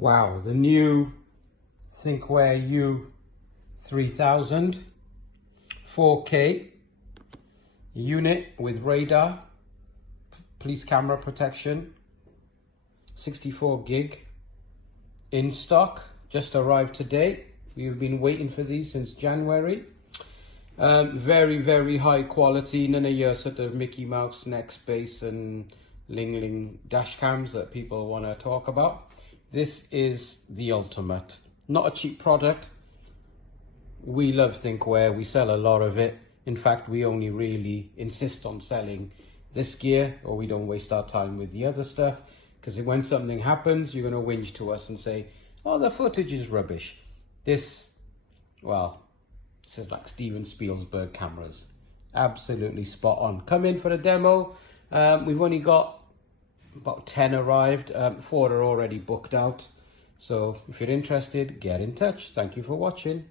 Wow, the new Thinkware U3000 4K unit with radar, police camera protection, 64 gig in stock, just arrived today. We've been waiting for these since January. Very, very high quality, none of your sort of Mickey Mouse neck space and ling dash cams that people want to talk about. This is the ultimate. Not a cheap product. We love Thinkware, we sell a lot of it. In fact, we only really insist on selling this gear, or we don't waste our time with the other stuff, because when something happens, you're going to whinge to us and say, oh, the footage is rubbish. This is like Steven Spielberg cameras. Absolutely spot on. Come in for a demo. We've only got about 10 arrived. 4 are already booked out. So if you're interested, get in touch. Thank you for watching.